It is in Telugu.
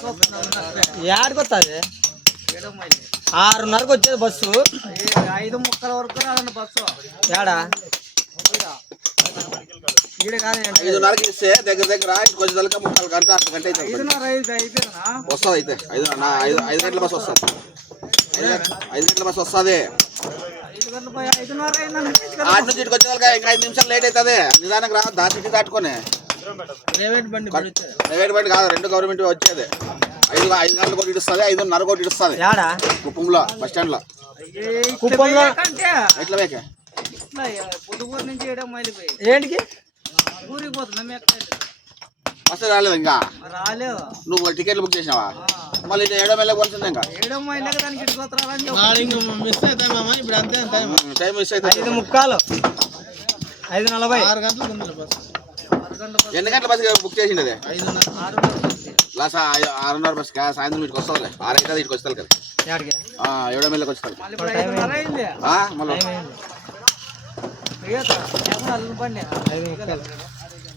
ఏడికి వస్తుంది 6:30కి వచ్చేది బస్సు 5:30 వరకు రాదండి బస్సు ఏడా 5:30కి ఇస్తే దగ్గర కొంచెం తలక 3 గంట 6 గంట అవుతుంది వస్తుంది అయితే 5 గంటల బస్సు వస్తుంది 5 గంటల బస్సు వస్తుంది 6 నుంచి ఇటుకు వచ్చేదాకా ఇంకా 5 నిమిషాలు లేట్ అవుతుంది నిదానంగా రా దాచి దాటుకొని ప్రైవేట్ బండి కాదు 2 గవర్నమెంట్ వచ్చేది 5 గంటల కోటి ఇస్తుంది 5:30 కోటి ఇస్తుంది కుప్పంలో బస్ స్టాండ్ లో కుప్పంలో ఎట్లా వేకే ఏంటికి ఊరికి పోతున్నాం బస్సు రాలేదు ఇంకా రాలేదు నువ్వు టికెట్లు బుక్ చేసినావా మళ్ళీ 7 మైళ్ళకి పోవాల్సిందే ఇంకా 7 మైళ్ళకి దానికి ఇటుకోతారని మిస్ అవుతామమ్మా ఇప్పుడు అంతే టైం మిస్ అవుతుంది 5:45 5:40 6 గంటలకు ఉంది బస్ ఎన్ని గంటల బస్సు బుక్ చేసింది అది 5:30 లాస్ట్ 6:30 బస్ సాయంత్రం ఇటుకు వస్తుంది 6 అవుతుంది ఇటుకు వస్తుంది కదా 7 మైళ్ళకి వస్తుంది మళ్ళీ మళ్ళీ బండి